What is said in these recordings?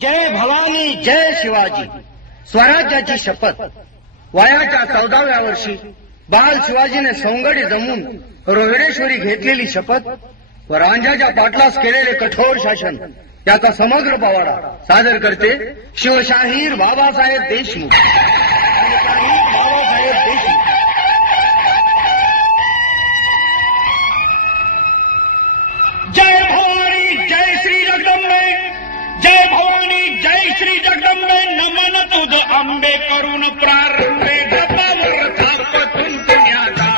जय भवानी जय शिवाजी. स्वराज्याची शपथ. वयाच्या 14व्या वर्षी बाल शिवाजीने सौंगडी जमून रोहिडेश्वरी घेतलेली शपथ व रांझाच्या पाटलास केलेले कठोर शासन याचा समग्र पवाडा सादर करते शिवशाहीर बाबासाहेब देशमुख. जय भवानी जय श्री जगदंबे. जय भवानी जय श्री जगदंबे. नमन तुझ आंबे करून प्रारंभे गपावर थापतून पुण्याचा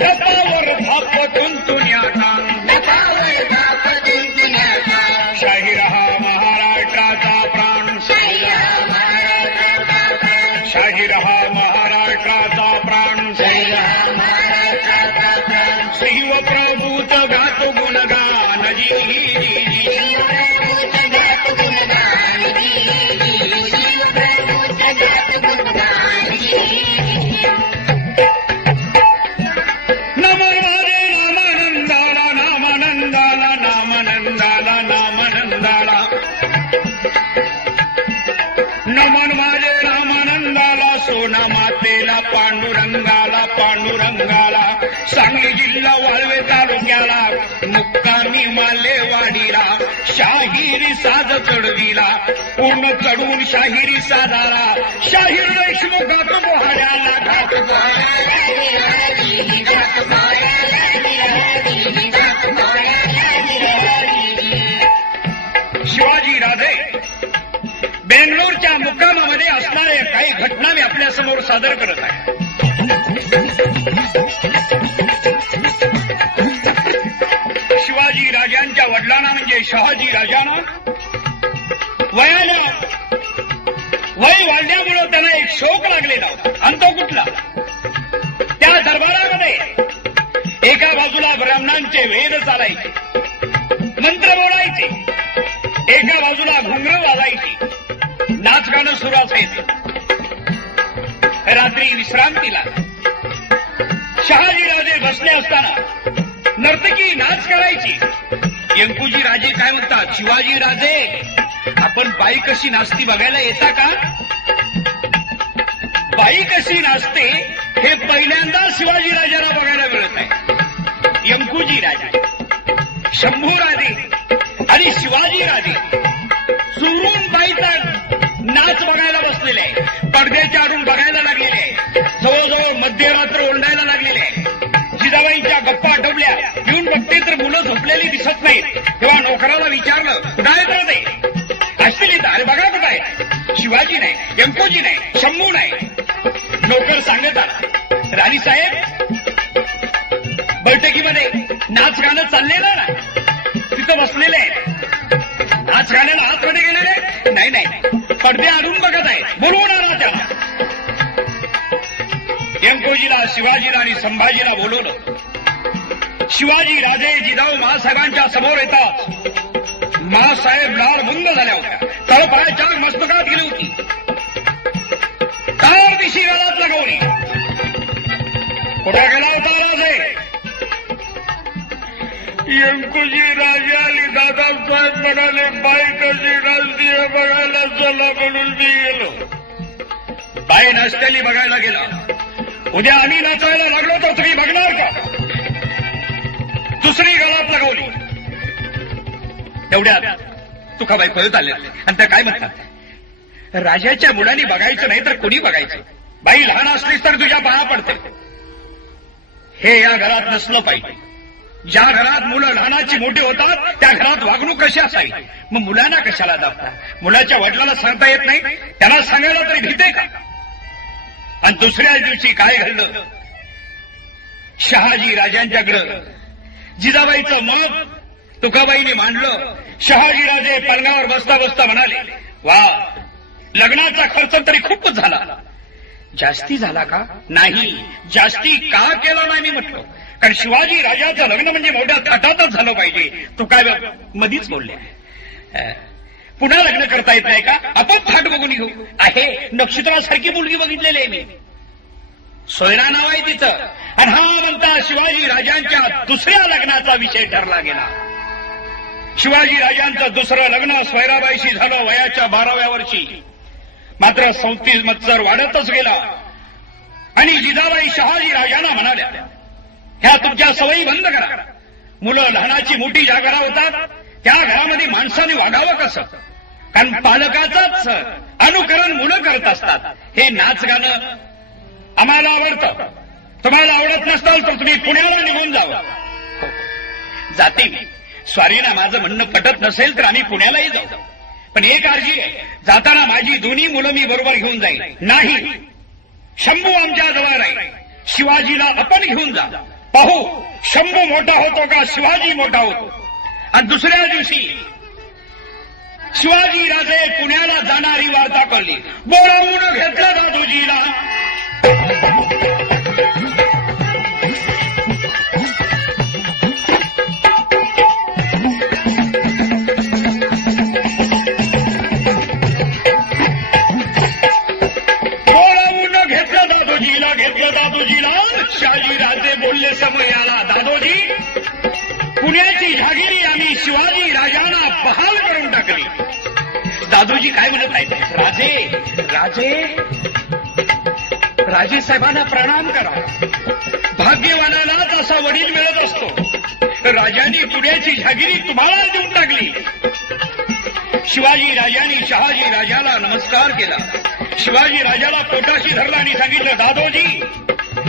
गपावर थापतून पुण्याचा शाहीर हा महाराष्ट्राचा प्राण. शाहीर हा महाराष्ट्राचा प्राण. शिव प्रभूत गात गुणगान नमो माझे नामानंदाला नामानंदाला नामानंदाला नामानंदाला. नमन माझे रामानंदाला सोना मातेला पांडुरंगाला पांडुरंगाला. सांगली जिल्हा वाळवे तालुक्याला मुक्कामी मालेवाडीला शाहिरी साज चढविला. पूर्ण चढून शाहिरी साजाला शाहीर देशमुखात बोहाड्याला शिवाजी राजे बेंगलोरच्या मुक्कामामध्ये असणाऱ्या काही घटना मी आपल्यासमोर सादर करत आहे. शिवाजी राजांच्या वडिलांना म्हणजे शहाजी राजांना वय वाढल्यामुळे त्यांना एक शोक लागलेला होता. आणि तो कुठला? त्या दरबारामध्ये एका बाजूला ब्राह्मणांचे वेद चालायचे, मंत्र बोलायचे, एका बाजूला घुंगरं वाजायची, नाच गाणं सुरू असायचं. रात्री विश्रांतीला शहाजी राजे बसले असताना नर्तकी नाच करायची. यंकुजी राजे काय म्हणतात, शिवाजी राजे आपण बाई कशी नाचती बघायला येता का? बाई कशी नाचते हे पहिल्यांदा शिवाजी राजाला बघायला मिळत आहे. यंकुजी राजे, शंभू राजे आणि शिवाजी राजे चुरून बाईचा नाच बघायला बसलेले आहे. पडद्याच्या आडून बघायला लागलेले आहे. जवळजवळ मध्यरात्र ओरडायला लागलेले आहे. जिजाबाईंच्या गप्पा आठवल्या. येऊन बघते तर मुलं झोपलेली दिसत नाहीत. तेव्हा नोकराला विचारलं, कुठं आहे तर ते? असतील इथं. अरे बघा कुठं आहे. शिवाजी नाही, यंकोजी नाही, शंभू नाही. नोकर सांगत आला, राणीसाहेब बैठकीमध्ये नाच गाणं चाललेलं ना, तिथं बसलेले आहे. नाच गाण्याला आतमध्ये गेलेले नाही नाही, पडदे आडून बघत आहे. बोलवून आणा त्याला. यंकोजीला, शिवाजीला आणि संभाजीला बोलवलं. शिवाजी राजे जिजाऊ महासाहेबांच्या समोर येतात. महासाहेब लाल बुंद झाल्या होत्या. तळपायाच्या मस्तकात गेली होती. तार दिशी गालात लगावली. कुठे गेला होता राजे? यंकुजी राजे आणि दादासाहेब म्हणाले, बाई कशी नाचती हे बघायला चला म्हणून मी गेलो. बाई नाचतेली बघायला गेला. उद्या आम्ही नाचायला लागलो तर तुम्ही बघणार का? दुसरी गालात लगावली. तेवढ्यात तुकाबाई पळत आले आणि त्या काय म्हणतात, राजाच्या मुलांनी बघायचं नाही तर कुणी बघायचं? बाई लहान असलीस तर तुझ्या पाया पडते. हे या घरात नसलं पाहिजे. ज्या घरात मुलं लहानाची मोठी होतात त्या घरात वागणूक कशी असावी? मग मुलांना कशाला दाबता? मुलाच्या वडिलांना सांगता येत नाही, त्यांना सांगायला तरी भीते का? आणि दुसऱ्या दिवशी काय घडलं? शहाजी राजांच्याकडं जिजाबाईचं मत तुकाबाईने मांडलं. शहाजी राजे पलंगावर बसता बसता म्हणाले, वा, लग्नाचा खर्च तरी खूपच झाला. जास्ती झाला का? नाही, जास्ती का केला नाही मी म्हटलं. कारण शिवाजी राजाचं लग्न म्हणजे मोठ्या थाटातच झालं पाहिजे. तू काय मधीच बोलले, पुन्हा लग्न करता येत नाही का? आपण थाट बघून घेऊ. आहे, नक्षत्रासारखी मुलगी बघितलेली आहे मी. सोयरा नाव आहे तिचं. आणि हा म्हणता शिवाजी राजांच्या दुसऱ्या लग्नाचा विषय ठरला गेला. शिवाजी राजांचं दुसरं लग्न स्वैराबाईशी झालं वयाच्या 12व्या वर्षी. मात्र 34 मत्सर वाढतच गेला आणि जिजाबाई शहाजी राजांना म्हणाल्या, ह्या तुमच्या सवयी बंद करा. मुलं लहानाची मोठी ज्या घरात होतात त्या घरामध्ये माणसाने वागावं कसं? कारण पालकाचंच अनुकरण मुलं करत असतात. हे नाच गाणं आम्हाला आवडतं, तुम्हाला आवडत नसताल तर तुम्ही पुण्याला निघून जावं. जाते मी स्वारीना माझं म्हणणं पटत नसेल तर आम्ही पुण्यालाही जाऊ. पण एक काळजी आहे, जाताना माझी दोन्ही मुलं मी बरोबर घेऊन जाईल. नाही, शंभू आमच्या जवळ राहील, शिवाजीला आपण घेऊन जा. पाहू शंभू मोठा होतो का शिवाजी मोठा होतो. आणि दुसऱ्या दिवशी शिवाजी राजे पुण्याला जाणारी वार्ता कळली. बोलावून घेतलं दादोजीला. शहाजी राजे बोलले समयाला, दादोजी पुण्याची जहागिरी आम्ही शिवाजी राजांना बहाल करून टाकली. दादोजी काय म्हणत आहेत? राजे साहेबांना प्रणाम करा. भाग्यवानालाच असा वडील मिळत असतो. राजांनी पुण्याची जहागिरी तुम्हाला देऊन टाकली. शिवाजी राजांनी शहाजी राजाला नमस्कार केला. शिवाजी राजाला पोटाशी धरला आणि सांगितलं, दादोजी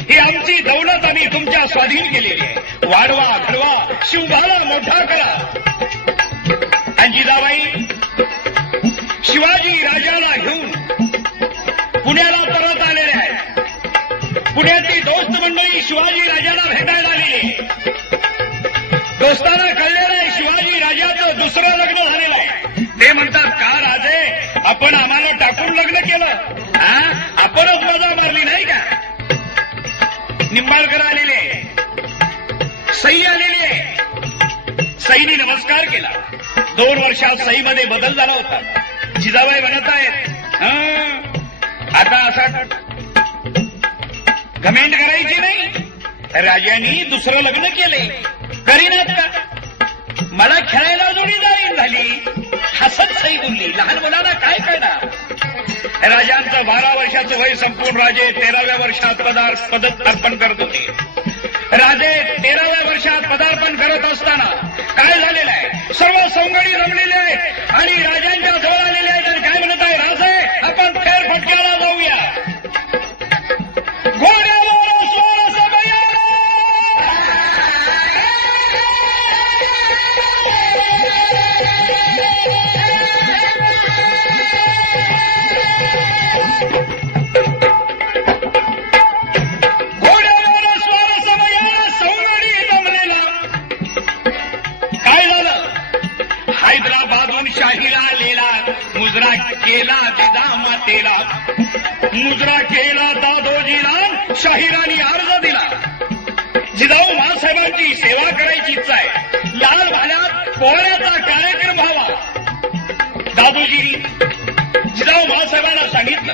ही आमची दौलत आम्ही तुमच्या स्वाधीन केलेली आहे. वाढवा घडवा, शिवबाला मोठा करा. आणि जिजाबाई शिवाजी राजाला घेऊन पुण्याला परत आलेले आहेत. पुण्याची दोस्त मंडळी शिवाजी राजाला भेटायला आलेली. दोस्तांना कळलेलं आहे शिवाजी राजाचं दुसरं लग्न झालेलं आहे. ते म्हणतात, का राजे आपण आम्हाला टाकून लग्न केलं? आपणच मजा मारली नाही का? निंबाळकर आलेले, सई आलेले. सईने नमस्कार केला. 2 वर्षात सईमध्ये बदल झाला होता. जिजाबाई म्हणत आहेत, आता असा घमेंड करायची नाही. राजांनी दुसरं लग्न केले, करीनात का? मला खेळायला जोडीदारी झाली. हसत सई बोलली, लहान मुलांना काय कळणार? राजांचं 12 वर्षाचं वय संपून राजे 13व्या वर्षात पदार्पण करत होते. राजे 13व्या वर्षात पदार्पण करत असताना काय झालेलं आहे? सर्व सौंगडी रमलेले आहेत आणि राजांच्या जवळ आलेले आहेत. आणि काय म्हणत आहे? राजे आपण फेरफटक्याला जाऊया. मुजरा केला जिजामातेला, मुजरा केला दादोजीला, शाहिरांनी अर्ज दिला. जिजाऊ मासाहेबांची सेवा करायची इच्छा आहे. लाल भाल्यात पोळ्याचा कार्यक्रम व्हावा. दादोजी जिजाऊ मासाहेबांना सांगितलं,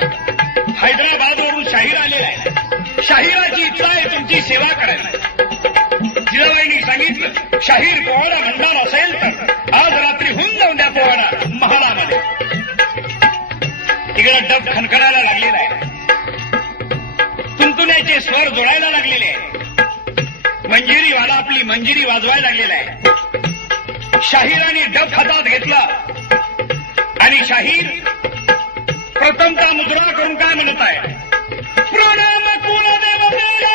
हैदराबादवरून शाहीर आलेला आहे. शाहिराची इच्छा आहे तुमची सेवा करायला. जिजाबाईंनी सांगितलं, शाहीर पोवाडा म्हणणार असेल तर आज रात्री होऊन जाऊन द्या पोवाडा महालामध्ये. तिकडे डब खणखणायला लागलेला आहे, तुंतुण्याचे स्वर जोडायला लागलेले आहे, मंजिरीवाला आपली मंजिरी वाजवायला लागलेला आहे. शाहिरांनी डब हातात घेतला आणि शाहीर प्रथमता मुद्रा करून काय म्हणत आहे? प्रणाम कुलदेव मेरा.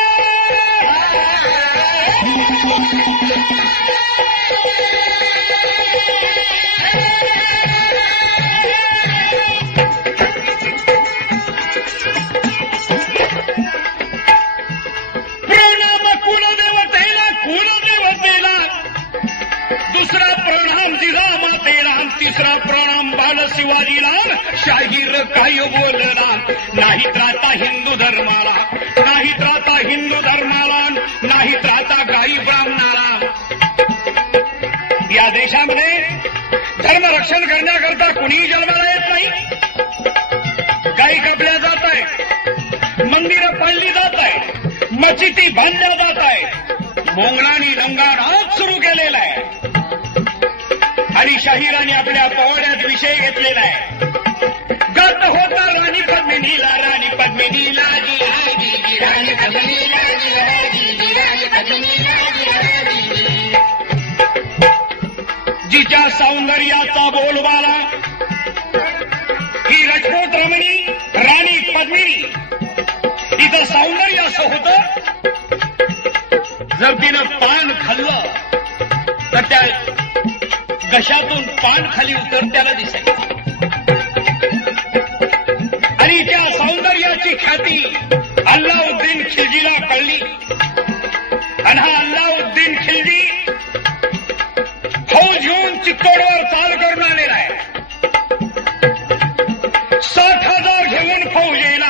दुसरा प्रणाम जिजामातेला, तिसरा प्रणाम बाल शिवाजीला. शाहीर काही बोलला नाही त्राता हिंदू धर्माला, नाही त्राता हिंदू धर्माला, नाही त्राता गाई ब्राह्मणाला. या देशामध्ये धर्मरक्षण करण्याकरता कुणीही जन्माला येत नाही. गाई कापल्या जात आहे, मंदिरं पाळली जात आहे, मशिदी बांधल्या जात आहे, मोंगलांनी रंगानाच सुरू केलेला आहे. आणि शाहिराने आपल्या पोवाड्यात विषय घेतलेला आहे. गत होता राणी पद्मिनीला, राणी पद्मिनीला राणी पद्मिनीला जिच्या सौंदर्याचा बोलबाला ही राजपूत रमणी राणी पद्मिनी. इथं सौंदर्य असं होतं, जर तिनं पान खाल्लं तर त्या घशातून पान खाली उतरत्याला दिसायचं. आणि त्या सौंदर्याची ख्याती अल्लाउद्दीन खिलजीला कळली. आणि हा अल्लाउद्दीन खिलजी फौज घेऊन चित्तोडवर चाल करून आलेला आहे. 60,000 घेऊन फौज येईल.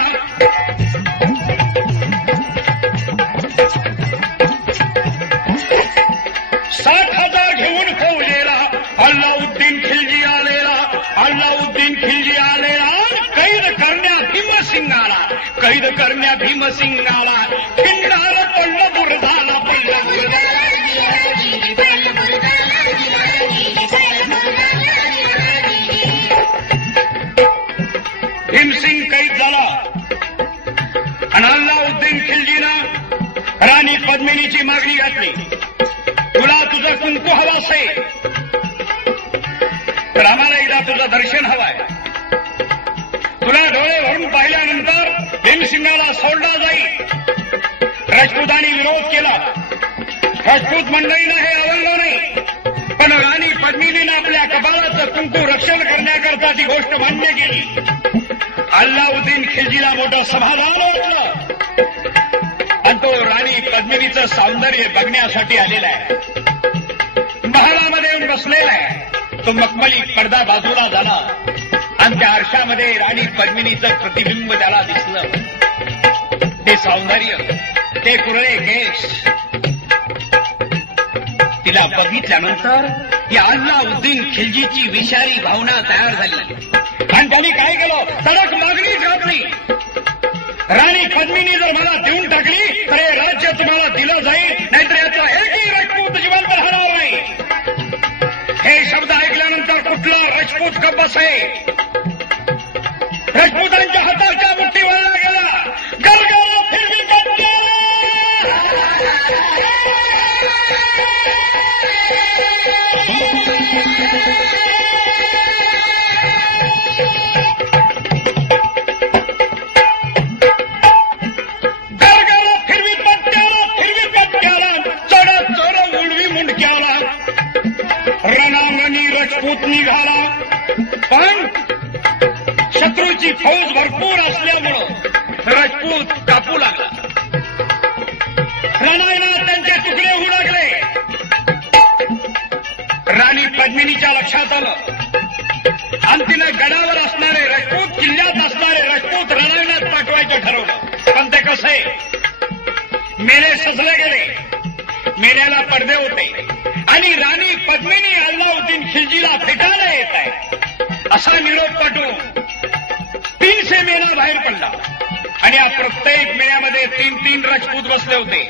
60,000 घेऊन फौज येला. अल्लाउद्दीन खिलजी आलेला, अल्लाउद्दीन खिलजी आलेला. कैद करण्या भीमसिंगाला, कैद करण्या भीमसिंगाला. पिंडाला पडलं बुरधाला, पडलं बुरधाला. भीमसिंग कैद झाला आणि अल्लाउद्दीन खिलजीनं राणी पद्मिनीची मागणी घातली. तुला तुझं कुंकू हवं असेल तर आम्हाला एकदा तुझं दर्शन हवंय. तुला डोळे भरून पाहिल्यानंतर भीमसिंगाला सोडला जाईल. राजपूतांनी विरोध केला. राजपूत मंडळीनं हे आवडलं नाही, पण राणी पद्मिनीनं आपल्या कपाळाचं कुंकू रक्षण करण्याकरता ती गोष्ट मान्य केली. अल्लाउद्दीन खिलजीला मोठं समाधान वाटलं आणि तो राणी पद्मिनीचं सौंदर्य बघण्यासाठी आलेला आहे. महालामध्ये येऊन बसलेला आहे. तो मखमली पडदा बाजूला झाला आणि त्या आरशामध्ये राणी पद्मिनीचं प्रतिबिंब त्याला दिसलं. ते सौंदर्य, ते कुरळे केस. तिला बघितल्यानंतर या अल्लाउद्दीन खिलजीची विषारी भावना तयार झाली आणि त्यांनी काय केलं, तडक मागणी घातली. राणी पद्मिनी जर मला देऊन टाकली तर हे राज्य तुम्हाला दिलं जाईल, नाहीतर याचा एकही राजपूत जिवंत राहणार नाही. हे शब्द ऐकल्यानंतर कुठला राजपूत गप्प बसे. राजपूतांच्या हाताच्या मुठ्ठी वळला गेला. गरगरा फिरवी करते. रणांगणी राजपूत निघाला, पण शत्रूची फौज भरपूर असल्यामुळं राजपूत कापू लागला. रणांगणात त्यांचे तुकडे होऊ लागले. राणी पद्मिनीच्या लक्षात आलं आणि तिनं गडावर असणारे राजपूत, किल्ल्यात असणारे राजपूत रणांगणात पाठवायचं ठरवलं. पण ते कसे, मेले सजले गेले. मेल्याला पडदे होते आणि राणी पद्मिनी अल्लाउद्दीन खिलजीला भेटायला येत आहे असा निरोप पाठवून 300 मेला बाहेर पडला. आणि या प्रत्येक मेळ्यामध्ये 3-3 राजपूत बसले होते.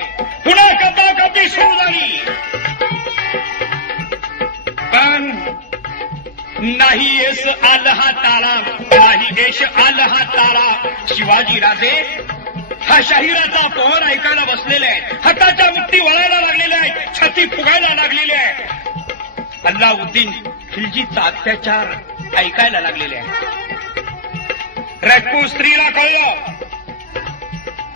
पुन्हा कपाकपी सुरू झाली, पण नाही येस आला हा तारा, नाही येश आला हा तारा. शिवाजी राजे हा शाहिराचा पोहर ऐकायला बसलेले आहेत. हाताच्या मुठ्ठी वळायला लागलेल्या आहेत, छाती फुगायला लागलेली आहे. अल्लाउद्दीन खिलजीचा अत्याचार ऐकायला लागलेले आहे. राजपूत स्त्रीला कळलं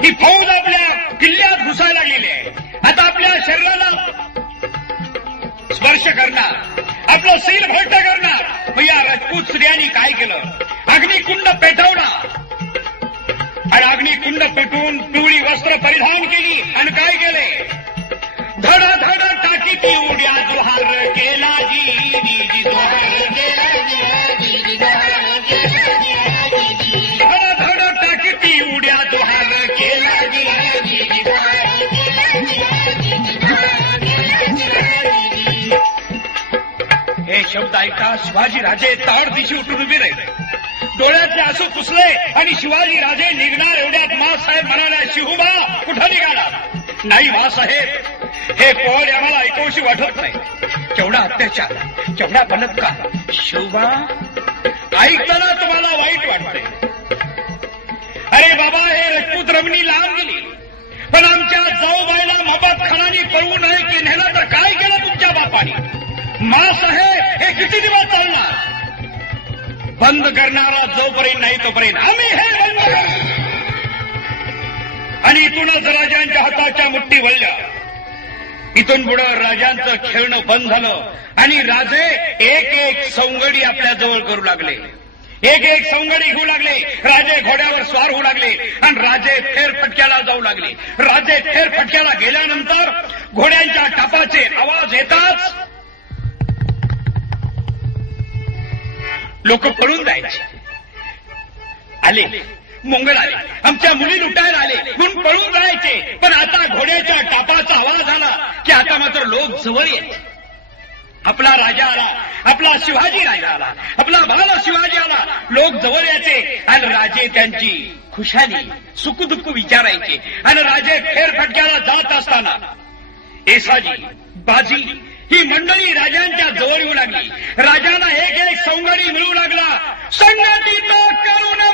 की फौज आपल्या किल्ल्यात घुसायला लागलेली आहे. आता आपल्या शरीराला स्पर्श करणार, आपलं सील घोट करणार. मग या राजपूत स्त्रियांनी काय केलं, अग्निकुंड पेटवला आणि अग्निकुंड पेटवून पिवळी वस्त्र परिधान केली आणि काय केले, धडा धडा टाकी ती उड्या जोहार केला जी धडा धडा टाकी ती उड्या जोहार केला हे शब्द ऐका शिवाजी राजे ताड दिशी उठून उभे राहिले. डोळ्यातले आसू पुसले आणि शिवाजी राजे निघणार एवढ्यात मासाहेब म्हणाला, शिहुबा कुठं निघाला. नाही मासाहेब, हे पोळ आम्हाला ऐकवशी वाटत नाही. केवढा अत्याचार, केवढा बलात्कार. शोभा, ऐकताना तुम्हाला वाईट वाटतंय. अरे बाबा, हे रजपूत रमणी लांब गेली, पण आमच्या जाऊबाईला मोहब्बत खानाने पळवू नये की नेलं तर काय केलं तुमच्या बापाने? मास आहे हे किती दिवस चालणार? बंद करणारा जोपर्यंत नाही तोपर्यंत आम्ही हे बंद करू. आणि इथूनच राजांच्या हाताच्या मुठ्ठी वळल्या. इथून पुढं राजांचं खेळणं बंद झालं आणि राजे एक एक सवंगडी आपल्या जवळ करू लागले. एक एक सवंगडी घेऊ लागले. राजे घोड्यावर स्वार होऊ लागले आणि राजे फेरफटक्याला जाऊ लागले. राजे फेरफटक्याला गेल्यानंतर घोड्यांच्या टापाचे आवाज येताच लोक पळून जायचे. आले मोंगल आले, आमच्या मुली लुटायला आले म्हणून पळून जायचे. पण आता घोड्याच्या टापाचा आवाज आला की आता मात्र लोक जवळ यायचे. आपला राजा आला, आपला शिवाजी राजा आला, आपला बाल शिवाजी आला. लोक जवळ यायचे आणि राजे त्यांची खुशाली सुखदुःख विचारायचे. आणि राजे फेरफटक्याला जात असताना येसाजी, बाजी ही मंडळी राजांच्या जवळ येऊ लागली. राजांना एक एक सवंगडी मिळू लागला. संगतीत करून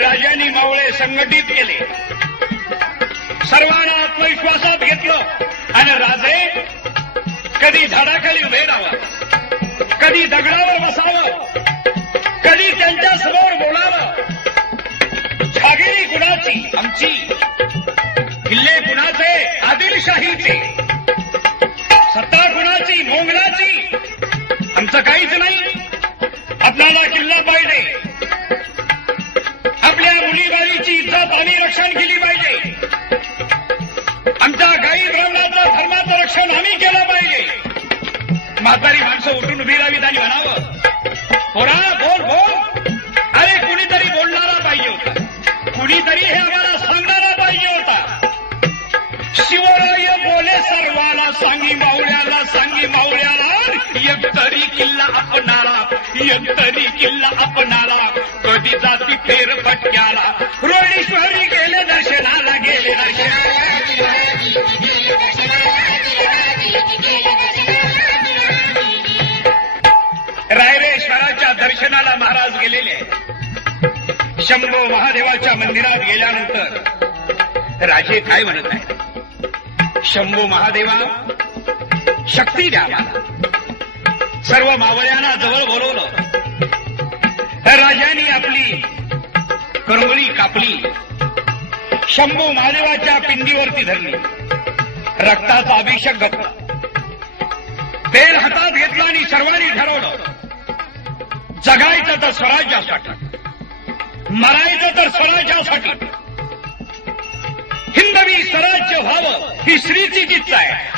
राजांनी मावळे संघटित केले. सर्वांना आत्मविश्वासात घेतलं आणि राजे कधी झाडाखाली उभे राहावं, कधी दगडावर बसावं, कधी त्यांच्या समोर बोलावं. जहागिरी कुणाची? आमची. किल्ले कुणाचे? आदिलशाहीचे. सत्ता कुणाची? मोंगलाची. आमचं काहीच नाही. आपल्याला किल्ला पाहिजे. आपल्या मुलीबाईची इज्जत आणि रक्षण केली पाहिजे. आमच्या गाई ब्राह्मणाचं धर्माचं रक्षण आम्ही केलं पाहिजे. म्हातारी माणसं उठून उभी राहावीत आणि म्हणावं, पोरा बोल बोल. अरे कुणीतरी बोलणारा पाहिजे होता, कुणीतरी हे आम्हाला सांगणारा पाहिजे होता. शिवराय बोले सर्वाला, सांगी मावळ्याला, सांगी मावळ्याला, एकतरी किल्ला आपणाला, एकतरी किल्ला आपणाला. कधी जाती फेर फटक्याला, रोडेश्वरी गेले दर्शनाला, गेले दर्शनाला. रायरेश्वराच्या दर्शनाला महाराज गेलेले. शंभो महादेवाच्या मंदिरात गेल्यानंतर राजे काय म्हणत आहे? शंभो महादेवा, शक्ती द्या मला. सर्व मावळ्यांना जवळ बोलवलं. राजांनी आपली करवळी कापली, शंभो महादेवाच्या पिंडीवरती धरली, रक्ताचा अभिषेक घातला, बेल हातात घेतला आणि सर्वांनी ठरवलं, जगायचं तर स्वराज्यासाठी, मरायचं तर स्वराज्यासाठी. हिंदवी स्वराज्य व्हावं ही श्रीची इच्छा आहे.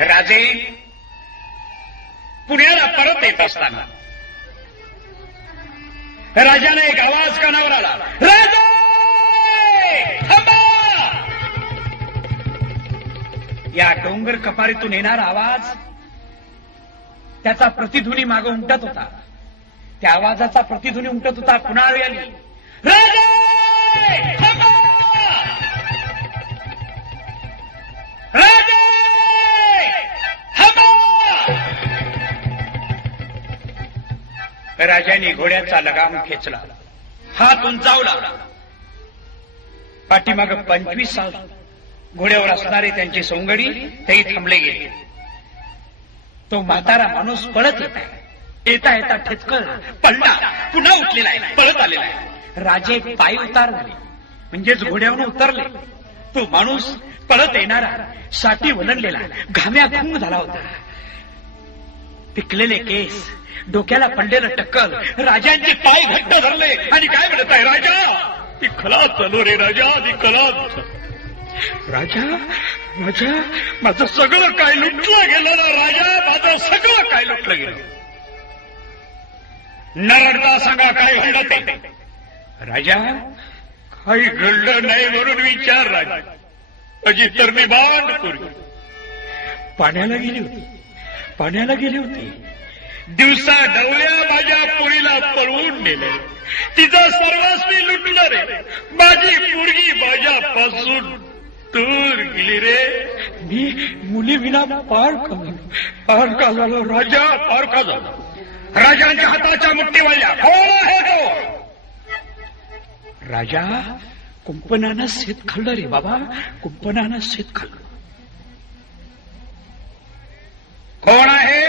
राजे पुण्याला परत येत असताना राजाने एक आवाज कानावर आला, राजा थांबा. या डोंगर कपारीतून येणारा आवाज, त्याचा प्रतिध्वनी मागे उमटत होता. त्या आवाजाचा प्रतिध्वनी उमटत होता. पुन्हा आली, राजा थांबा, राजा राजाने घोड्याचा लगाम खेचला, हात उंचावला. पाठीमाग 25 साल घोड्यावर असणारे त्यांचे सोंगडी तेही थांबले गेले. तो म्हातारा माणूस पळत येत आहे. येता येता ठेचकळला, पडला, पुन्हा उठलेला आहे, पळत आलेला आहे. राजे पाय उतारले, म्हणजेच घोड्यावरून उतरले. तो माणूस पळत येणारा, साठी वलंडलेला, घाम्या घुंग झाला होता. पिकलेले केस, डोक्याला पडलेलं टक्कल, राजांचे पाय घट्ट धरले आणि काय म्हणत आहे, राजा ती खलास चालू रे राजा, ती खलास. राजा राजा माझं सगळं काय लुटलं गेलं ना राजा, माझं सगळं काय लुटलं गेलं. न रडता सांगा काय घडलं ते. राजा काही घडलं नाही म्हणून विचार राजा. अजी तर मी बांधपुरी पाण्याला गेली होती, पाण्याला गेली होती. दिवसा ढवल्या माझ्या पुरीला पळवून नेले, तिचं सर्वस्वी लुटलं रे. माझी पोरगी माझ्यापासून दूर गेली रे. मी मुली विना पार का झालो राजा, पार का झालो. राजांच्या हाताच्या मुठ्ठी वाढल्या. कोण आहे तो? राजा कुंपणानं शेत खाल्लं रे बाबा, कुंपणानं शेत खाल्लं. कोण आहे?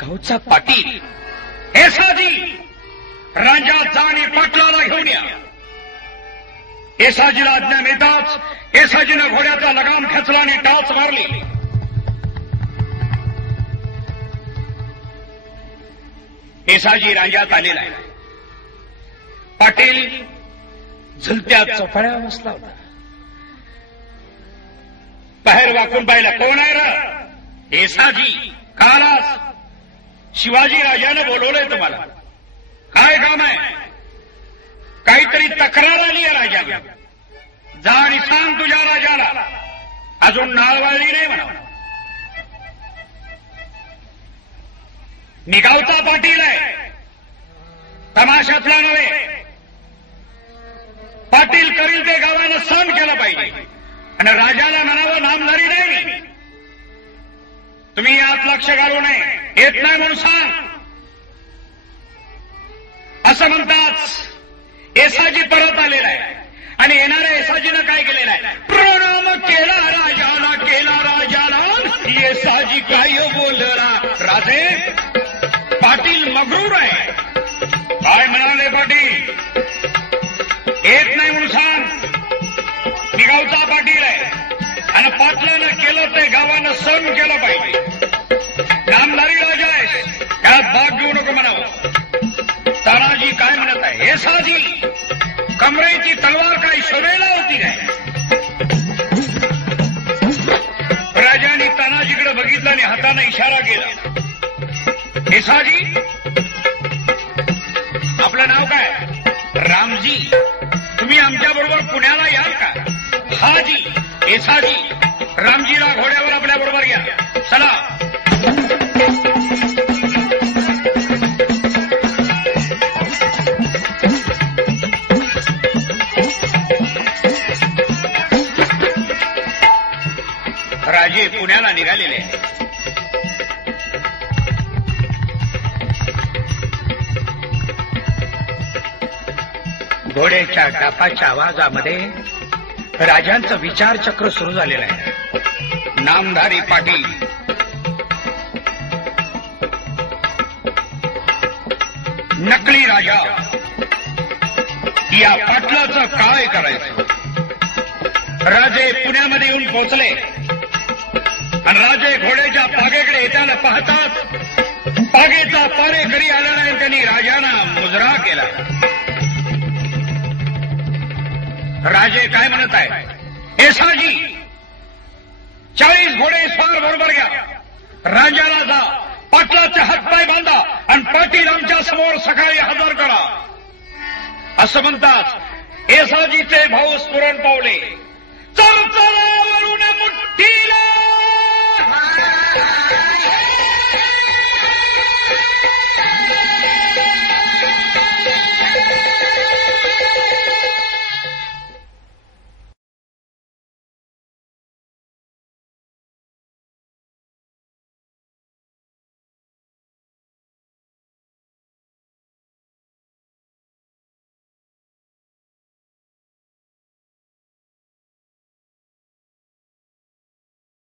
गावचा पाटील. येसाजी राजा जा आणि पाटलाला घेऊन या. येसाजीला आज्ञा मिळताच येसाजीनं घोड्याचा लगाम खेचला आणि टाच मारली. येसाजी रांजात आलेला आहे. पाटील झुलत्या चौफळ्या बसला होता. बाहेर वाकून पाहिला. कोण आहे रा? येसाजी. कालास शिवाजी राजाने बोलवलंय तुम्हाला. काय काम आहे? काहीतरी तक्रार आली आहे राजाला. जा आणि सांग तुझ्या राजाला. अजून नाळवाळली नाही म्हणा. मी गावचा पाटील आहे, तमाशातला नव्हे. पाटील करील ते गावानं सहन केलं पाहिजे आणि राजाला म्हणावं नामधारी नाही. तुम्ही यात लक्ष घालू नये. येत नाही म्हणून सांग. असं म्हणताच येसाजी परत आलेला आहे आणि येणाऱ्या येसाजीनं काय केलेलं आहे? प्रणाम केला राजाला, केला राजाला. येसाजी काय बोलला? राजे पाटील मगरूर आहे. काय म्हणाले पाटील? येत नाही म्हणून सांग. मी गावचा पाटील आहे आणि पाटलानं केलं ते गावानं सहन केलं पाहिजे. नामधारी राजा आहे, त्यात भाग घेऊ नको म्हणावं. तानाजी काय म्हणत आहे? येसाजी कमरेची तलवार काय शोभेला होती काय? राजाने तानाजीकडे बघितलं आणि हाताने इशारा केला. येसाजी आपलं नाव काय? रामजी. तुम्ही आमच्या बरोबर पुण्याला याल का? हाजी. येसाजी रामजीला घोड्यावर आपल्या बरोबर घ्या. चला. राजे पुण्याला निघालेले आहे. घोड्याच्या टापाच्या आवाजामध्ये राजांचं विचारचक्र सुरू झालेलं आहे. नामधारी पाटील नकली राजा, या पाटलाचं काय करायचं? राजे पुण्यामध्ये येऊन पोहोचले आणि राजे घोड्याच्या पागेकडे येताना पाहतात पागेचा पारेकरी आला नाही. त्यांनी राजांना मुजरा केला. राजे काय म्हणत आहे? येसाजी 40 घोडे स्वार बरोबर घ्या. राजाला जा, पाटलाचे हातपाय बांधा आणि पाटील आमच्या समोर सकाळी हजर करा. असं म्हणतात येसाजीचे भाऊ स्फुरण पावले. चरचरावरून मुठ्ठीला